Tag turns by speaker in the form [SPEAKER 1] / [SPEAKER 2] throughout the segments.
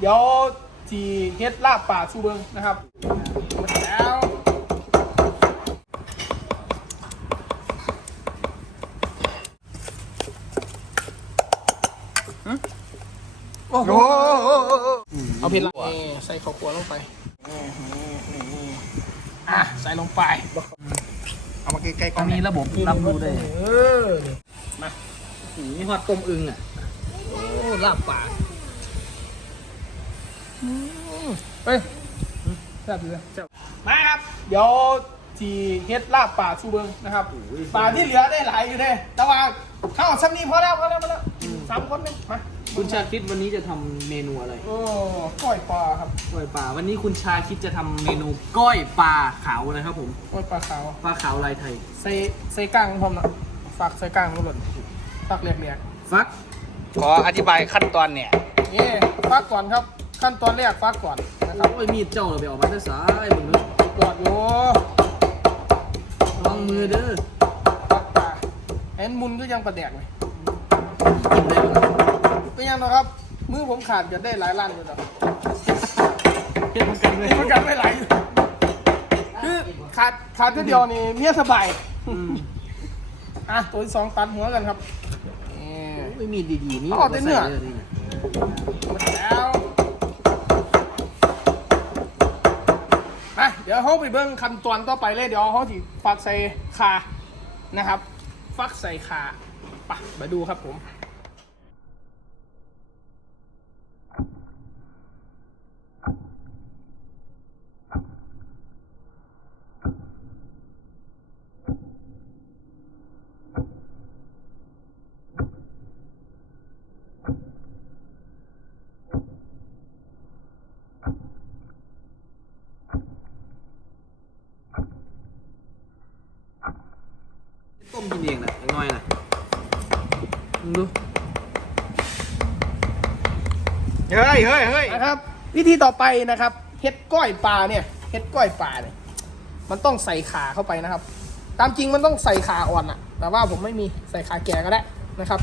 [SPEAKER 1] เดี๋ยวทีเฮ็ดลาบป่าชูเบิงนะครับหมดแล้วโอ้โหเอาเผ็ดละนี่ใส่ข้าวคั่วลงไปนี่นี่นี่อะใส่ลงไป
[SPEAKER 2] เอามาใกล้ๆกล้
[SPEAKER 3] อั
[SPEAKER 2] อง
[SPEAKER 3] นนี้ระบบรับรู้ได้
[SPEAKER 1] เออนี่มา
[SPEAKER 3] มีฮอดต้มอึงอะ
[SPEAKER 1] โอ้ลาบป่าอืม เฮ้ยแซ่บดีเลยแซ่บมาครับ เดี๋ยวทีเฮ็ดลาบป่าชูเบิงนะครับป่าที่เหลือได้หลายอยู่เด้แต่ว่าเข้าซัมนี้พอแล้วพอแล้วพอแล้วสามคนนึงมา
[SPEAKER 3] คุณชาคิดวันนี้จะทำเมนูอะไร
[SPEAKER 1] โอ้ก้อยปลาครับ
[SPEAKER 3] ก้อยปลาวันนี้คุณชาคิดจะทำเมนูก้อยปลาขาวนะครับผม
[SPEAKER 1] ก้อยปลาขาว
[SPEAKER 3] ปลาขาวลายไทย
[SPEAKER 1] ใส่ใส่ก้างพร้อมนะฝากใส่ก้างก็หล่นฝากเรียกเรียก
[SPEAKER 3] ฟัก
[SPEAKER 2] ขออธิบายขั้นตอนเนี่ย
[SPEAKER 1] นี่ฝากก่อนครับ ขั้นตอนแรกฝากก่อนนะครับ
[SPEAKER 3] โอ้ยมีดเจ้าเราไปออกมาได้สายมึงเนอะ
[SPEAKER 1] ก่อนอยู่
[SPEAKER 3] ระวังมือเด้อ
[SPEAKER 1] ฝากปลาเห็นมุนก็ยังประแดกเลย
[SPEAKER 3] กินได้มั้ย
[SPEAKER 1] เป็นยังนะครับ มือผมขาดจะได้หลายล้านอยู่แล้ว
[SPEAKER 3] เฮ็ดเหมือนกันเลย
[SPEAKER 1] นี่มันกันไม่ไหลอยู่คือขาดขาดแค่เดียวนี่เมียสบาย
[SPEAKER 3] อืม
[SPEAKER 1] อะตัวที่สองตัดหัวกันครับนี่
[SPEAKER 3] ไม่มีดีๆนี่
[SPEAKER 1] อ๋อแต่เนื้อา
[SPEAKER 3] ใส่ลย
[SPEAKER 1] หมดแล้วอะเดี๋ยวเขาไปเบิ้งขั้นตอนต่อไปเลยเดี๋ยวเขาสิฟักใส่คานะครับ ฟักใส่คาไปมาดูครับผม
[SPEAKER 3] ต้มกินเองนะน้อยนะมึงดู
[SPEAKER 2] เฮ้ยเฮ้ยเฮ้ย
[SPEAKER 1] นะครับ วิธีต่อไปนะครับเฮ็ดก้อยปลาเนี่ยเฮ็ดก้อยปลาเนี่ยมันต้องใส่ขาเข้าไปนะครับ ตามจริงมันต้องใส่ขาอ่อนอะแต่ว่าผมไม่มีใส่ขาแก่ก็ได้นะครับ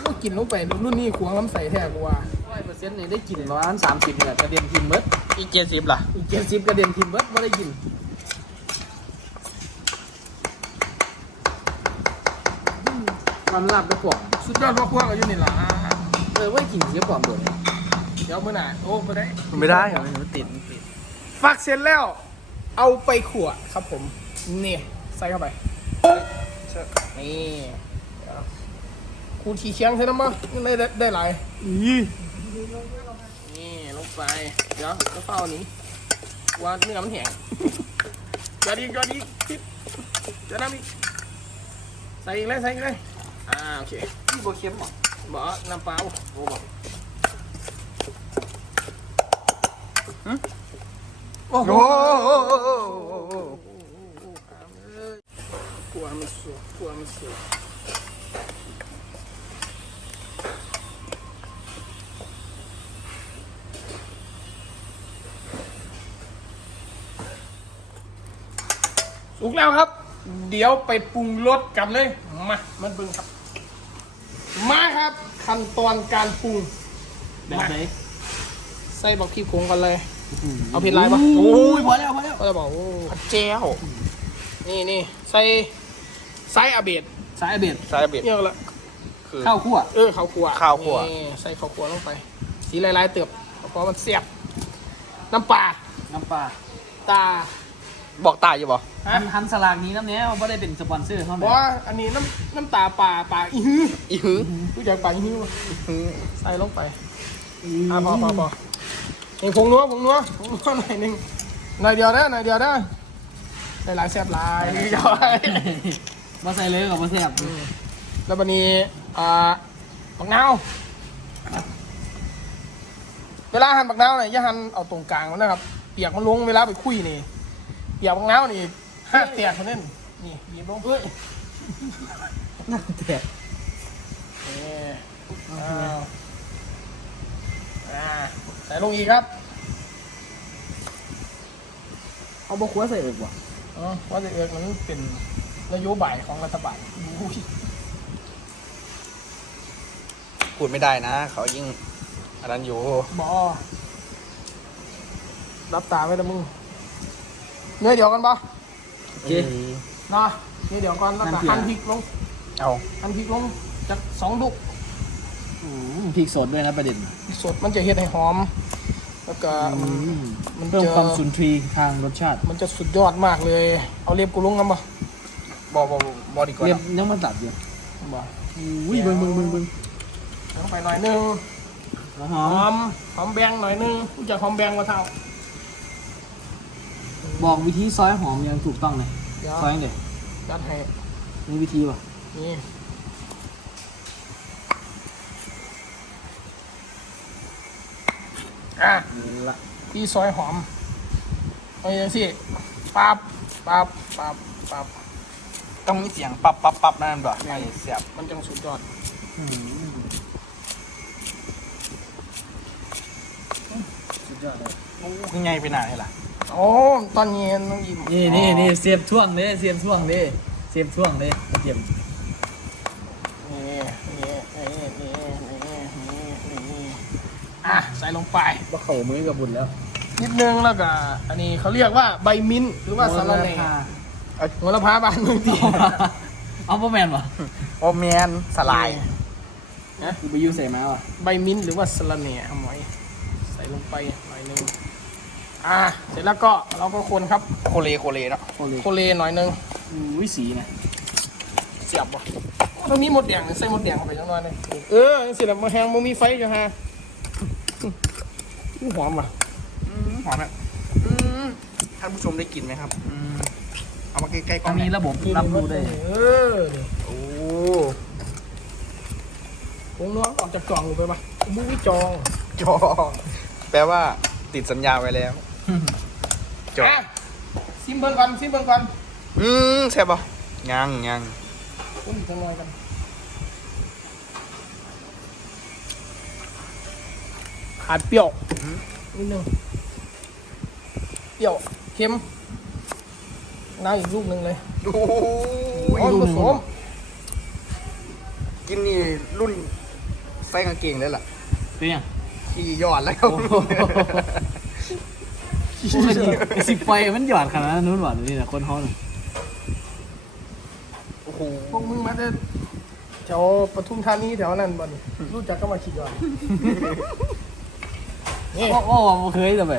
[SPEAKER 1] โอ้กินลงไปรุ่นนี้ขวงล้ำใส่แท้กูว่า
[SPEAKER 3] ร้อยเปอร์เซ็นต์เนี่ยได้กินประมาณสามสิบเนี่ยกระเด็นทิมเบิร์ด
[SPEAKER 2] อีกเจ็ดสิบล่ะ
[SPEAKER 3] อีกเจ็ดสิบกระเด็นทิมเบิร์ดไม่ได้กินความลาบก็พวก
[SPEAKER 1] สุดยอดพ่อครัวก็อยู่นี่ล่ะ
[SPEAKER 3] เออไว้กินเสียความโดดเลย
[SPEAKER 1] เดี๋ยวมื่อหน่าโอ้ไม่ได้
[SPEAKER 2] ไม่ได้เหรอ
[SPEAKER 3] มันติดมันติด
[SPEAKER 1] ฟักเสร็จแล้ว เอาไปขั่วครับผม นี่ ใส่เข้าไปนี่เดี๋ยวคูทีเคียงใช่ไหมมั้งได้ได้ได้หลายนี่ลงไป เดี๋ยวจะเฝ้านี้ว่าเนื้อมันแห้งจอดอีกจอดอีกทิปจอดน้ำอีกใส่อีกเลยใส่อีกเลย อ่าโอเค
[SPEAKER 3] ที่โบเค็มหรอ
[SPEAKER 1] บอกน้ำเปล่า
[SPEAKER 3] โอ้บอก
[SPEAKER 1] โอ้โห
[SPEAKER 2] โอ้โห
[SPEAKER 1] กลัวมันสุกกลัวมันสุกสุกแล้วครับ เดี๋ยวไปปรุงรสกันเลย มา มันเบิ่งครับมาครับ ขั้นตอนการปรุง
[SPEAKER 3] แบบไหน
[SPEAKER 1] ใส่บอกพี่ผงกันเลย เอาเผ็ดไรปะ
[SPEAKER 3] โอ้ยพอแล้วพอแล้ว
[SPEAKER 1] ก็จะบอกโอ้ผัดแจ้วนี่นี่ใส่ไซส์อาเบด
[SPEAKER 3] สายเบ็ด
[SPEAKER 2] สายเบ็ด
[SPEAKER 1] เนี่ยละ
[SPEAKER 2] คือ
[SPEAKER 3] ข้าวคั่ว
[SPEAKER 1] เออข้าวคั่ว
[SPEAKER 2] ข้าวคั่ว
[SPEAKER 1] นี่ใส่ข้าวคั่วลงไป สีลายๆเติบเพราะมันเสียบน้ำปลา
[SPEAKER 3] น้ำปลา
[SPEAKER 1] ตา
[SPEAKER 2] บอกตายอยู่บ่
[SPEAKER 1] ฮะ
[SPEAKER 3] ทำทำสลากนี้น้ำเนี้ยมันไม่ได้เป็นสปอนเซอร์เท่า
[SPEAKER 1] บ
[SPEAKER 3] ไห
[SPEAKER 1] อก
[SPEAKER 3] ร่
[SPEAKER 1] ว่าอันนี้น้ำน้ำตาปลาปลาอีฮื้อ
[SPEAKER 2] อีหือ
[SPEAKER 1] รู้จักปลาอีฮื้อปะ
[SPEAKER 2] หือ
[SPEAKER 1] ใส่ลงไปอะพอพอพอนี่ผงนัวผงนัวผงนัวหน่อยหนึงหน่อยเดียวนะหน่อยเดียวนะหลายๆแซ่บหลายเดี๋ยวไว้
[SPEAKER 3] มาใส่เลยกับมาแซ่บ
[SPEAKER 1] แล้ววันนี้อ่าบักนาวเวลาหั่นบักนาวเนี่ยอย่าหั่นเอาตรงกลางมันนะครับเปียกมันลงเวลาไปคุยนี่เปียกบักนาวนี่ ห้าแตกคนนั้นนี่บีบลงเพื่อ
[SPEAKER 3] น่าแตก
[SPEAKER 1] นี่อ้าวอ่าใส่ลงอีกครับ
[SPEAKER 3] เอาบะคัวใส่เอกว่ะ
[SPEAKER 1] อ๋อว่าจะเอือกมันเป็นนโยบายของรัฐบาลอุ้ย
[SPEAKER 2] พูดไม่ได้นะ เขายิ่งอันนั้นอยู่
[SPEAKER 1] บอรับตาไว้ละมึงเนื้อเดี๋ยวกันปะ
[SPEAKER 3] โอเค
[SPEAKER 1] เนาะเนื้อเดี๋ยวก่อนแล้วก็
[SPEAKER 3] หั่
[SPEAKER 1] หั่น
[SPEAKER 3] น
[SPEAKER 1] พ
[SPEAKER 3] พริ
[SPEAKER 1] ริก
[SPEAKER 3] ก
[SPEAKER 1] ลง
[SPEAKER 2] เอา
[SPEAKER 1] หั่นพริกลงจากสองลูก
[SPEAKER 3] อืมพริกสดด้วยนะประเด็น
[SPEAKER 1] สดมันจะเฮ็ดให้หอม แล้วก็มันมัน
[SPEAKER 3] เพิ่ม
[SPEAKER 1] จะ
[SPEAKER 3] ความสุนทรีย์ทางรสชาติ
[SPEAKER 1] มันจะสุดยอดมากเลย เอาเล็บกูลงกันปะ
[SPEAKER 2] บอบอบอบอดีกว่า
[SPEAKER 3] เรียบ
[SPEAKER 2] เนาะ
[SPEAKER 3] ยังมันตัดอยู่
[SPEAKER 1] บ่
[SPEAKER 3] อุ้ยเบิ่งเบิ่งเบิ่งเบิ่ง
[SPEAKER 1] ลงไปหน่อยหนึง
[SPEAKER 3] หอ
[SPEAKER 1] หอมหอมแบงหน่อยหนึงรู้จักหอมแบงมาเท่า
[SPEAKER 3] บอกวิธีซอยหอมยังถูกต้องเลย
[SPEAKER 1] เดี๋ยว
[SPEAKER 3] ซอยยังไง
[SPEAKER 1] จัดให้
[SPEAKER 3] มีวิธีป่ะ
[SPEAKER 1] นี่อะ
[SPEAKER 3] ละ
[SPEAKER 1] พี่ซอยหอมเอาอย่างสิปับปับปับปับ
[SPEAKER 2] ต้องมีเสียงปับปับปับนั่นบ่ไอ้เสียบ
[SPEAKER 1] มันจังสุดยอด
[SPEAKER 3] สุดยอดเลย
[SPEAKER 2] โอ้ยังไงไปไหนล่ะ
[SPEAKER 1] โอ้ตอนเย็นน้องยิ้ม
[SPEAKER 3] นี่นี่นี่เสียบช่วงเด้เสียบช่วงเด้เสียบช่วงเด้กระเทียม
[SPEAKER 1] นี่นี่นี่นี่นี่นี่นี่อะใส่ลงไป
[SPEAKER 3] ว่าเข่ามือกับบุญแล้ว
[SPEAKER 1] นิดนึงแล้วก็อันนี้เขาเรียกว่าใบมิ้นท์หรือว่าสาระแหน่โหระพาบานเมืองจีน
[SPEAKER 3] เอาพ่อแมนป่ะ
[SPEAKER 2] โอแมนสลาย
[SPEAKER 3] กูไปยูใส่มาว่ะ
[SPEAKER 1] ใบมิ้นท์หรือว่าสาระแหน่ทำไว้ใส่ลงไปหน่อยนึง อะเสร็จแล้วก็เราก็คนครับ
[SPEAKER 2] โคเลโคเลเนาะ
[SPEAKER 3] โอเล
[SPEAKER 1] โคเลหน่อยนึง
[SPEAKER 3] อุ้ยสีนะ
[SPEAKER 1] เสียบบ่ตรงนี้หมดแดงใส่หมดแดงเข้าไปจังหน่อยหนึงเออเสร็จแล้วมาแห้งมันมีไฟจ้ะฮะอื้อหอมอะ
[SPEAKER 2] อืมหอมแบบอืมท่านผู้ชมได้กลินไหมครับอืมเอามาใกล้ๆกล้
[SPEAKER 3] มั
[SPEAKER 2] อง
[SPEAKER 3] น
[SPEAKER 2] หน่
[SPEAKER 3] มี
[SPEAKER 2] อย
[SPEAKER 3] ระบบรับรู้ได้
[SPEAKER 1] เออนี่
[SPEAKER 2] โอ้
[SPEAKER 1] ผงนัวออกจากกล่องลงไปปะมุ้ยจอง
[SPEAKER 2] จอแปลว่าติดสัญญาไว้แล้ว จอ
[SPEAKER 1] อะซิมเบิร์ก่อนซิมเบิร์ก่อน
[SPEAKER 2] อืมใช่ป่ะยังยัง
[SPEAKER 1] อุ้ยจังหน่อยกันขาดเปรี้ยวนิดนึงเปรี้ยวเค็มน้ำอีกลูกหนึ่งเลย
[SPEAKER 2] ดู
[SPEAKER 1] โอ้ยผสม
[SPEAKER 2] กินนี่รุ่นใส่กางเกงได้ล่ะ
[SPEAKER 3] เป็นยัง
[SPEAKER 2] ขี่ยอดแล้วครับ
[SPEAKER 3] โอ้โห สิบไฟมันหยอดขนาดนั้นนู้นหวานนี่นะคนเขาน่ะ
[SPEAKER 2] โอ้โห
[SPEAKER 1] พวกมึงมาเด้แถวปทุมธานีแถวนั้นบ่นี่รู้จักก็มาขี่ยอนนี่
[SPEAKER 3] โอ้โอ้ผมเคยจะไป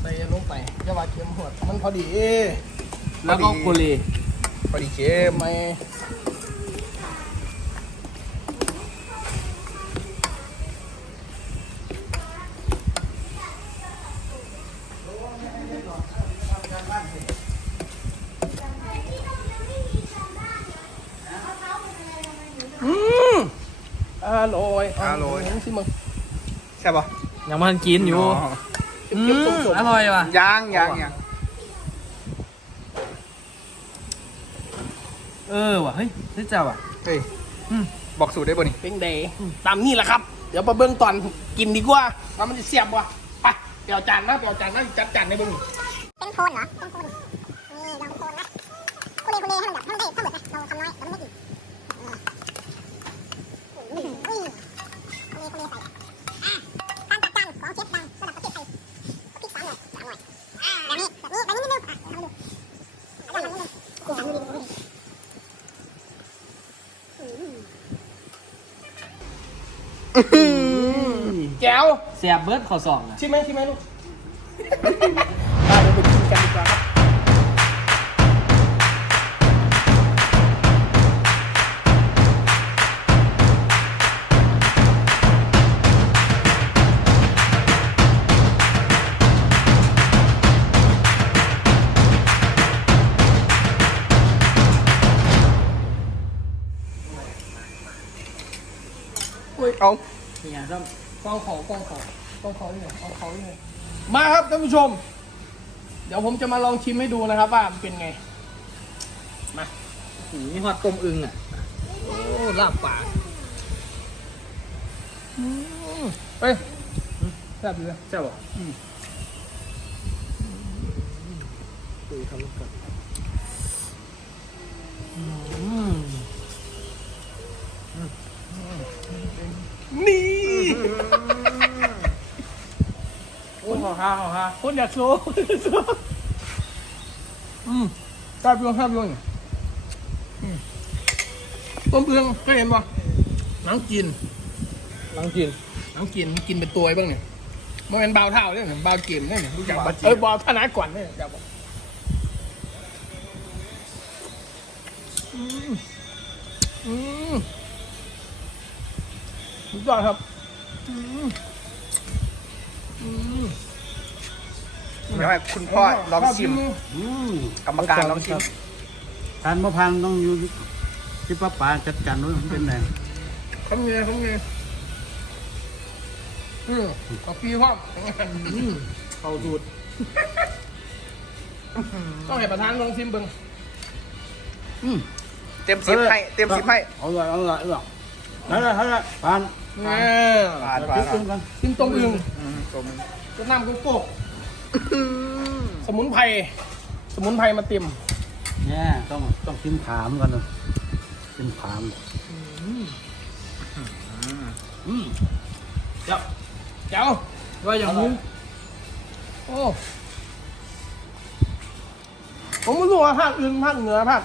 [SPEAKER 1] ใส่ลงไปอย่าว่าเค็มหดมันพอดี
[SPEAKER 3] แล้วก็โคเล
[SPEAKER 2] พอดีเข้ม
[SPEAKER 1] ไม่อืมอร่อย สิมึง
[SPEAKER 2] ใช่ป่ะ
[SPEAKER 3] ยังมันกินอยู่
[SPEAKER 1] เก็บๆสม
[SPEAKER 3] อร่อยว่ะ
[SPEAKER 2] ยังยังยัง
[SPEAKER 3] เออว่ะเฮ้ยนี่จ้าว่ะ
[SPEAKER 2] เฮ้ย
[SPEAKER 3] อืม
[SPEAKER 2] บอกสูตรได้ป่ะนี่
[SPEAKER 1] ๆเป็นเดย์ตามนี่แหละครับ เดี๋ยวมาเบิ้งตอนกินดีกว่าว่ามันจะเสียบวะไปเดี๋ยวจานนะเดี๋ยวจานนะจัดจานในเบิ้ง
[SPEAKER 4] เป็นโคนเหรอเป็นโคนนี่ลองเป็นโคนนะคุเรคุเรให้มันแบบให้มันได้ทั้งหมดนะเราทำน้อยแล้วมันไม่อิ่มเอออุ้ยคุเรคุเรใส่อะการจัดจานของเชฟดังระดับประเทศไทยพริกสามหน่อยสามหน่อยอ่าแบบนี้แบบนี้แบบนี้นิดนึงอะทำดูทำดูนิดนึงกูทำดูดิดูดิอืม
[SPEAKER 1] แก้ว
[SPEAKER 3] เสียบเบิร์ดขอสองนะ
[SPEAKER 1] ใช่ไหมใช่ไหมลูก เอา
[SPEAKER 3] นี่ไงซ้
[SPEAKER 1] กองเขากองเขากองเขาที่ไหนกองเขาที่ไหนมาครับท่านผู้ชม เดี๋ยวผมจะมาลองชิมให้ดูนะครับว่ามันเป็นไง มาำ
[SPEAKER 3] หูนี่ฮอดต้มอึงอะ
[SPEAKER 1] โอ้ลาบปากเฮ้ยแซ่บเลย
[SPEAKER 3] เจ้าบ่
[SPEAKER 1] ดูทำก่อน
[SPEAKER 3] อืม
[SPEAKER 1] นี่
[SPEAKER 2] โอ้ขอฮาขอฮา
[SPEAKER 1] คนอยากโชว์อืมชอบยงชอบยงอืมต้มเอืองก็เห็นป่ะหนังกิน
[SPEAKER 3] ลังกิน
[SPEAKER 1] หนังกินกินเป็นตัวไอ้บ้างเนี่ยมันเป็นเบาเท่าเนี่ยเบาเกมเนี่ยรู้จักปะเออเบาธนาก่อนเนี่ยอยากบอกอืมอืมสุดยอดครับ อืม
[SPEAKER 2] เดี๋ยวให้คุณพ่อลองชิม
[SPEAKER 5] อืม
[SPEAKER 2] กรรมการลองชิม
[SPEAKER 5] ทานมะพร้าวต้องอยู่ที่ป้าป่าจัดการด้วยมันเป็นไง
[SPEAKER 1] ทำไงทำไงอืมเอาปีพร้อมอืมเข้าสูตรต้องให้ประธานลองชิมเบิ่ง
[SPEAKER 5] อืม
[SPEAKER 2] เต็มสิบให้เต็มสิบให้
[SPEAKER 5] เอาละเอาละเอาละนั่นแหละนั่นแหละผ่าน
[SPEAKER 1] แม่
[SPEAKER 2] ผ่านผ่าน
[SPEAKER 5] คิดตึ้งกัน
[SPEAKER 1] กินต้มอึ่ง
[SPEAKER 2] อืมตัวมึง
[SPEAKER 1] ก็น้ำโกโก้ สมุนไพร สมุนไพรมาเต็ม
[SPEAKER 5] เนี่ยต้องต้องชิมขามกันนะชิมขามอืม
[SPEAKER 1] เจ้าเจ้า
[SPEAKER 3] ว่าอย่างนี้
[SPEAKER 1] โอ้ผมไม่รู้ว่าภาคอื่นภาคเหนือภาค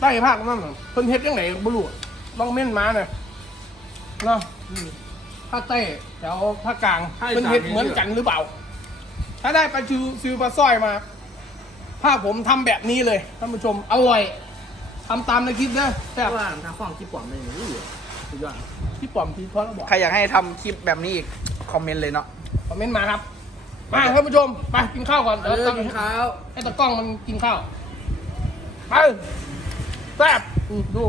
[SPEAKER 1] ใต้ภาคนั่นน่ะเพิ่นเฮ็ดยังไงบ่รู้อะลองเม่นมาหน่อยเนาะภาคใต้แถวภาคกลางเพิ่นเฮ็ดเหมือนกันหรือเปล่า ถ้าได้ปลาชิวซิวปลาสร้อยมาภาคผมทำแบบนี้เลยท่านผู้ชมอร่อยทำตามในคลิปเด้อแซ่บ
[SPEAKER 3] ว่าถ้าของที่ปอมเป็นอย่างนี้สุดยอด
[SPEAKER 1] ที่ปลอมที่พอเราบอก
[SPEAKER 2] ใครอยากให้ทำคลิปแบบนี้อีก คอมเมนต์เลยเนาะ
[SPEAKER 1] คอมเมนต์มาครับ มาท่านผู้ชมไปกินข้าวก่อน
[SPEAKER 3] เอ
[SPEAKER 1] เดี๋ยว
[SPEAKER 3] อ
[SPEAKER 1] ตั้ง
[SPEAKER 3] กินข้าว
[SPEAKER 1] ให้ตะกล้องมันกินข้าวไปแซ่บอืมดู
[SPEAKER 3] อ